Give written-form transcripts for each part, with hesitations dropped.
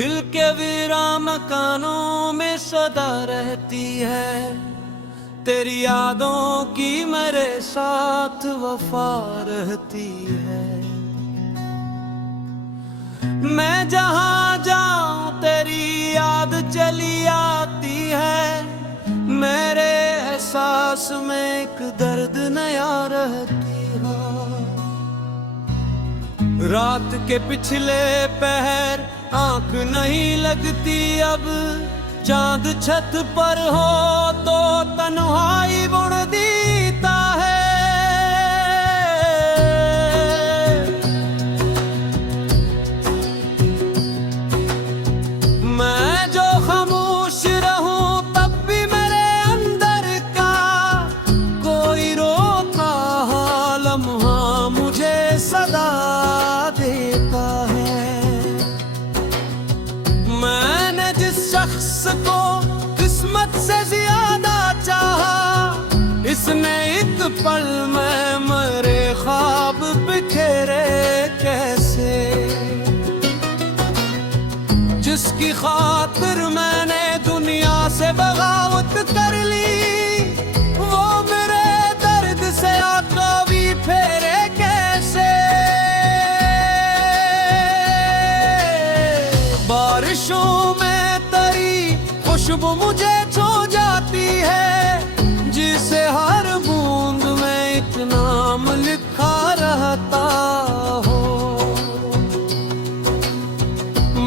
दिल के वीरान मकानों में सदा रहती है, तेरी यादों की मेरे साथ वफा रहती है। मैं जहां जाऊं तेरी याद चली आती है, मेरे एहसास में एक दर्द नया रहती है। रात के पिछले पहर आंख नहीं लगती अब, चांद छत पर हो तो तन्हाई बुन देता है। मैं जो खामोश रहूं तब भी मेरे अंदर का कोई रोता लम्हा मुझे सदा देता है। मैंने जिस शख्स को किस्मत से ज्यादा चाहा, इसने एक पल में मेरे ख्वाब बिखेरे कैसे। जिसकी खातिर मैंने दुनिया से बगावत कर ली, वो मेरे दर्द से आंखें भी फेरे कैसे। बारिशों में तरी खुशबू मुझे छू जाती है, जिसे हर बूंद में एक नाम लिखा रहता हो।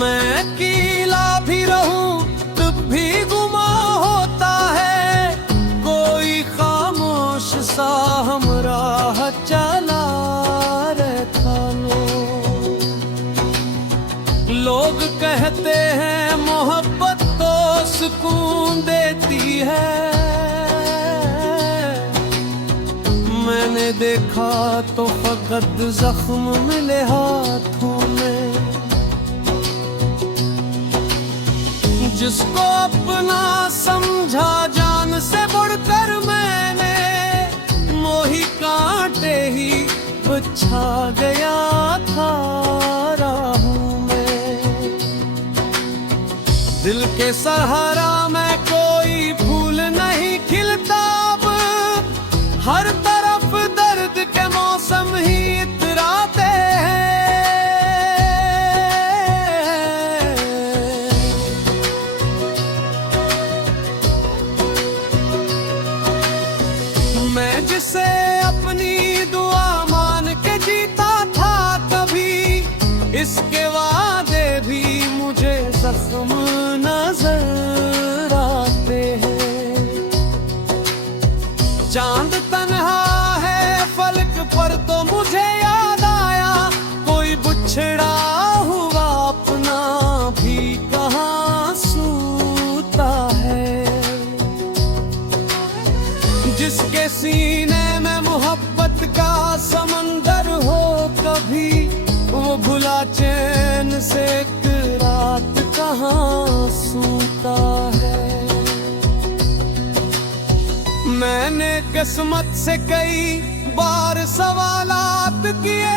मैं अकेला भी रहूं तब भी गुमा होता है, कोई खामोश सा हमराह चला रहता लो। लोग कहते हैं मोहब्बत तो सुकून देती है, मैंने देखा तो फकत जख्म मिले हाथों में। जिसको अपना समझा जान से बढ़कर मैंने, मोही कांटे ही बिछा गया था राहों में। दिल के सहारा में कोई फूल नहीं खिलता अब, हर तरफ दर्द के मौसम ही इतराते हैं। मैं जिसे अपनी दुआ मान के जीता था कभी, इसके वादे भी मुझे जख्म नजर आते हैं। चांद तन्हा है फलक पर तो मुझे याद आया, कोई बिछड़ा हुआ अपना भी कहाँ सूता है। जिसके सीने में मोहब्बत का समंदर हो कभी, वो भुला चैन से एक रात कहाँ सूता है। मैंने किस्मत से कई बार सवालात किए,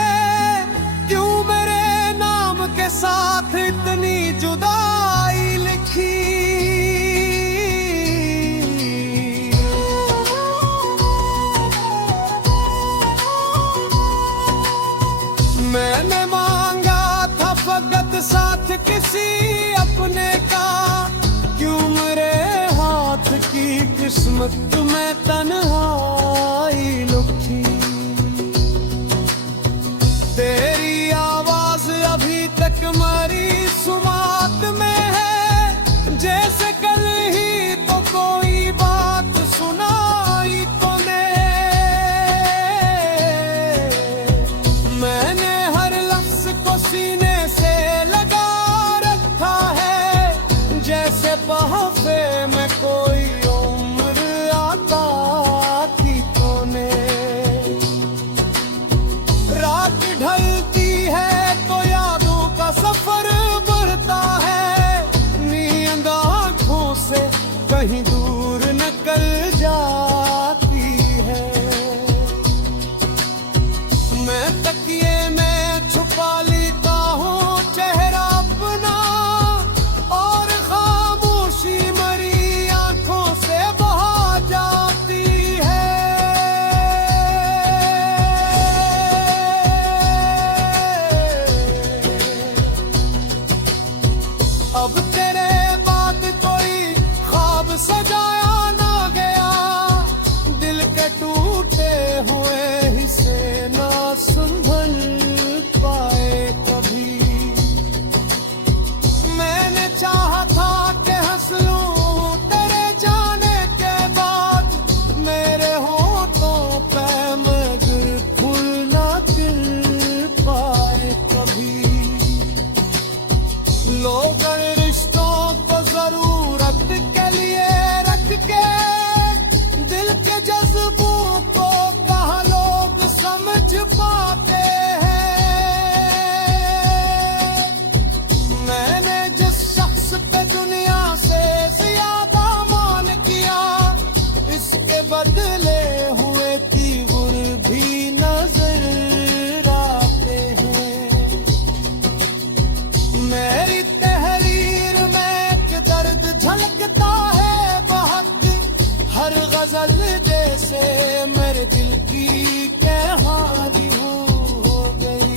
क्यों मेरे नाम के साथ इतनी जुदाई लिखी। मैंने मांगा था फकत साथ किसी अपने का, क्यों मेरे हाथ की किस्मत में तन्हाई लुकी। तेरी आवाज अभी तक मेरी सुमात में है, जैसे कल ही तो कोई बात सुनाई तूने। मैंने हर लफ्ज को सीने से लगा रखा है, जैसे बहफे में कोई उम्र आता थी तूने। रात ढलती है तो यादों का सफर बढ़ता है, नींद आँखों से कहीं दूर निकल जाती है। मैं तकिए में छुपा लेता हूँ चेहरा अपना, पाते हैं। मैंने जिस शख्स पे दुनिया से ज्यादा मान किया, इसके बदले हुए तीवर भी नजर आते हैं। मेरी तहरीर में एक दर्द झलकता है बहुत, हर गजल जैसे मेरे दिल की कहानी हो गई।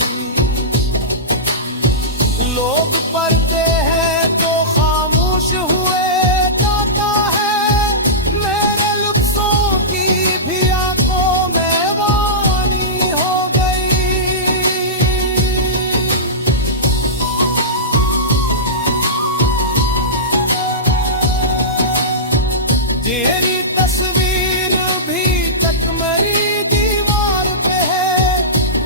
लोग पढ़ते हैं तो खामोश हुए जाता है, मेरे लफ्ज़ों की भी आंखों में वाणी हो गई। तेरी तस्वीर भी तक मेरी दीवार पे है,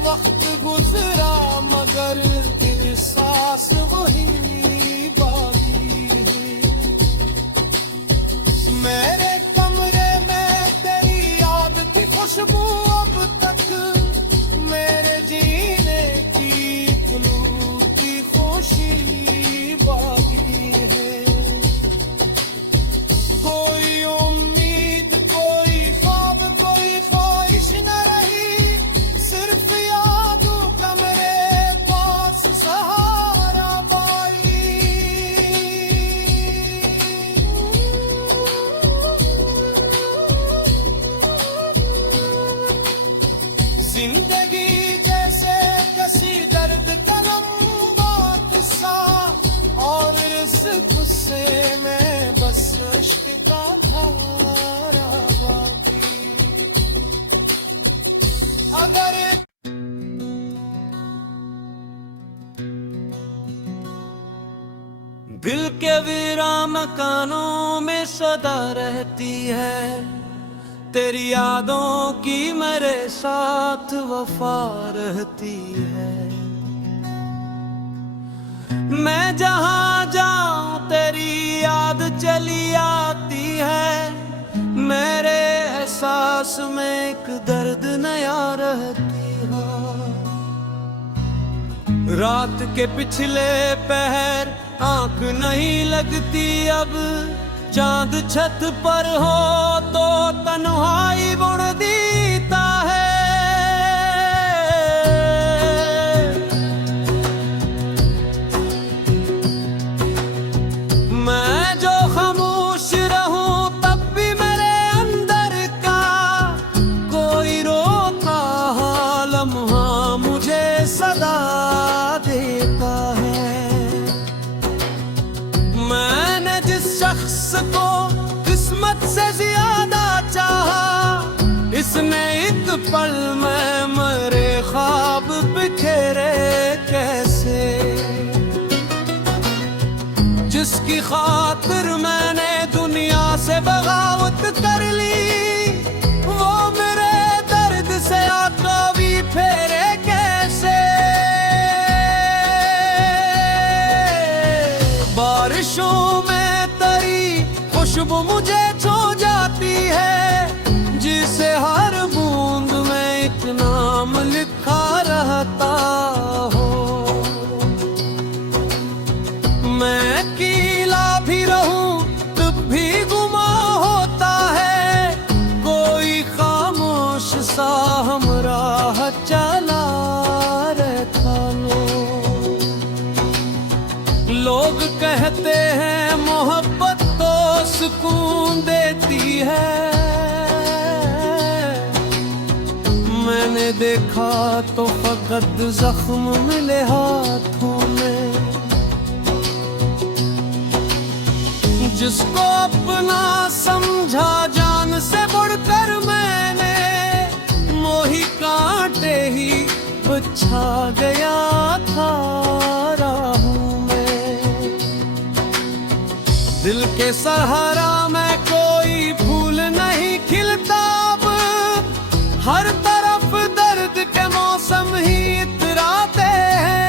वक्त गुजरा मगर एहसास वही बाकी है। मेरे कमरे में तेरी याद की खुशबू अब तक मेरे जीने की इकलौती खुशी बाकी है। कोई उम्मीद, कोई ख्वाब, कोई ख्वाहिश न रही, सिर्फ यादों का मेरे पास सहारा पाई। जिंदगी जैसे किसी दर्द का लंबा किस्सा, और इस गुस्से में बस इश्क का धारा बाकी। अगर दिल के वीरान मकानों में सदा रहती है, तेरी यादों की मेरे साथ वफा रहती है। मैं जहां जाऊं तेरी याद चली आती है, मेरे एहसास में एक दर्द नया रहती है। रात के पिछले पहर आंख नहीं लगती अब, चांद छत पर हो तो तन्हाई बुन देता है। मैं जो खामोश रहूं तब भी मेरे अंदर का कोई रोता लम्हा मुझे सदा देता है। मैंने जिस शख्स को किस्मत से ज्यादा चाहा, इसने एक पल में मेरे ख्वाब बिखेरे कैसे। जिसकी खातिर मैंने दुनिया से बगावत कर ली, वो मेरे दर्द से आंखें भी फेरे कैसे। बारिशों में तेरी खुशबू मुझे छू जाती है, जिसे हर बूंद में एक नाम लिखा रहता हो। मैं अकेला भी रहूं तब भी गुमा होता है, कोई खामोश सा हमराह चला रहता लो। लोग कहते हैं मोहब्बत तो सुकून देती है, मैंने देखा तो फकत जख्म मिले हाथों में। जिसको अपना समझा जान से बढ़कर मैंने, मोही कांटे ही बिछा गया था राहों में। दिल के सहारा में कोई फूल नहीं खिलता अब, हर तरफ दर्द के मौसम ही इतराते हैं।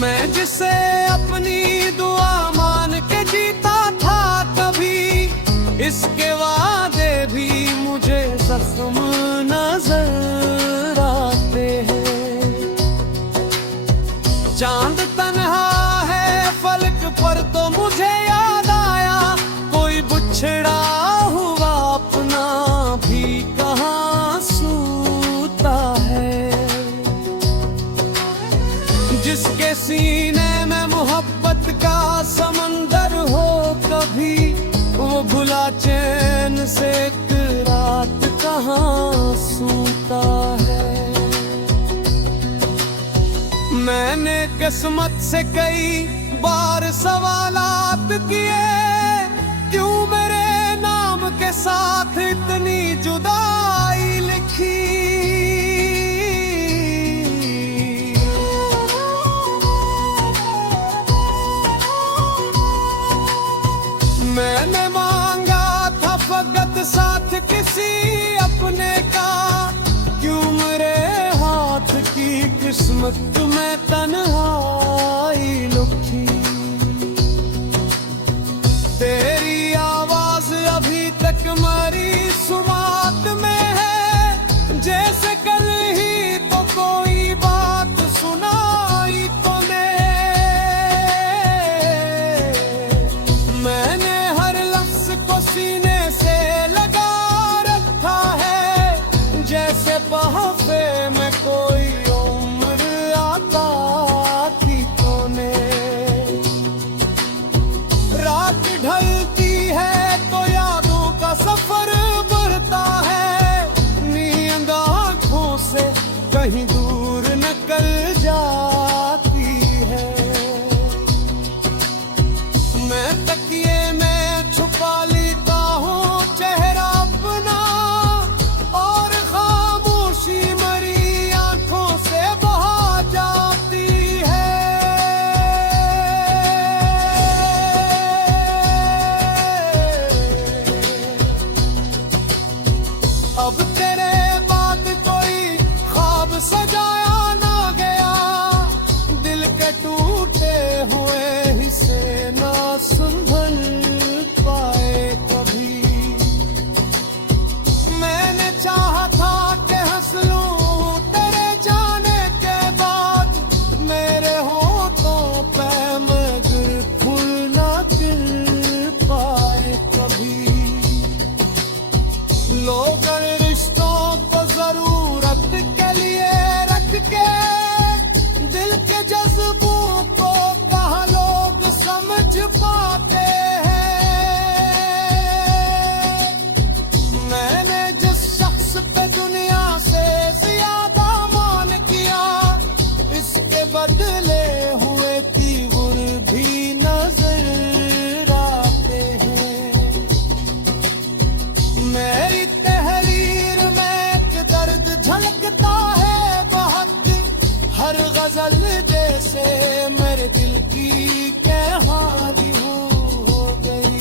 मैं जिसे अपनी दुआ से एक रात कहाँ सूता है। मैंने किस्मत से कई बार सवालात किए, क्यों मेरे नाम के साथ इतनी जुदाई लिखी। मैंने मांगा था फकत साथ किसी अपने का, क्यों मेरे हाथ की किस्मत में तन्हाई लुकी। तेरी आवाज अभी तक मरी सुमात में है, जैसे कल ही तो कोई बात सुनाई तूने। मैंने हर लफ्ज को सीने से लगा रखा है, जैसे बहफे में कोई उम्र आता थी तूने। रात ढलती है तो यादों का सफर बढ़ता है, नींद आँखों से कहीं दूर निकल जाती है। मैं तकिए में छुपा लेता हूँ चेहरा अपना, और खामोशी मरी आँखों से बहा जाती है। अब तेरे बाद कोई ख्वाब सजाया ना गया, दिल के टूटे हुए हिस्से ना संभल पाए कभी। मैंने चाहा था कि हंस लूं तेरे जाने के बाद, मेरे होठों पे मगर फूल ना खिल पाए कभी। लोग रिश्तों को जरूरत के लिए रख के, दिल के जज्बों को कहाँ लोग समझ पाते हैं। मैंने जिस शख्स पे दुनिया से ज्यादा मान किया, इसके बदले हुए तीवर भी नजर आते हैं। मेरी तहरीर में एक दर्द झलकता है बहुत, हर गजल जैसे मेरे दिल की कहानी हो गई।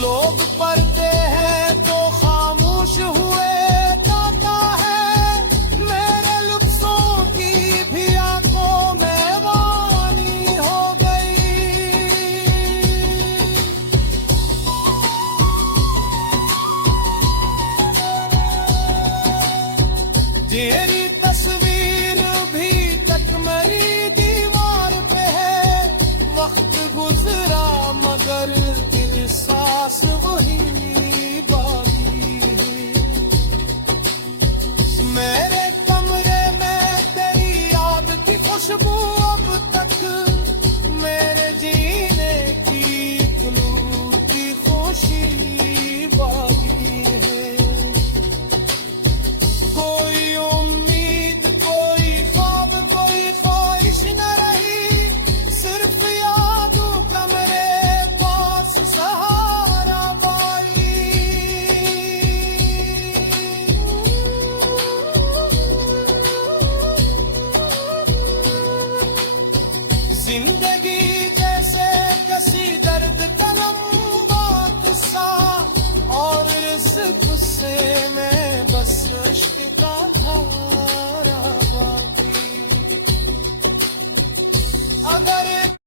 लोग पढ़ते हैं तो खामोश हुए जाता है, मेरे लफ्ज़ों की भी आंखों में वाणी हो गई। तेरी तस्वीर भी तक मेरी दीवार पे है, वक्त गुजरा मगर एहसास वही बाकी है। मेरे कमरे में तेरी याद की खुशबू अब तक मेरे जीने की इकलौती खुशी बाकी है। कोई उम्मीद, कोई ख्वाब, कोई ख्वाहिश न रही, सिर्फ यादों का मेरे पास सहारा पाई। जिंदगी जैसे किसी दर्द का लंबा किस्सा, और इस गुस्से में बस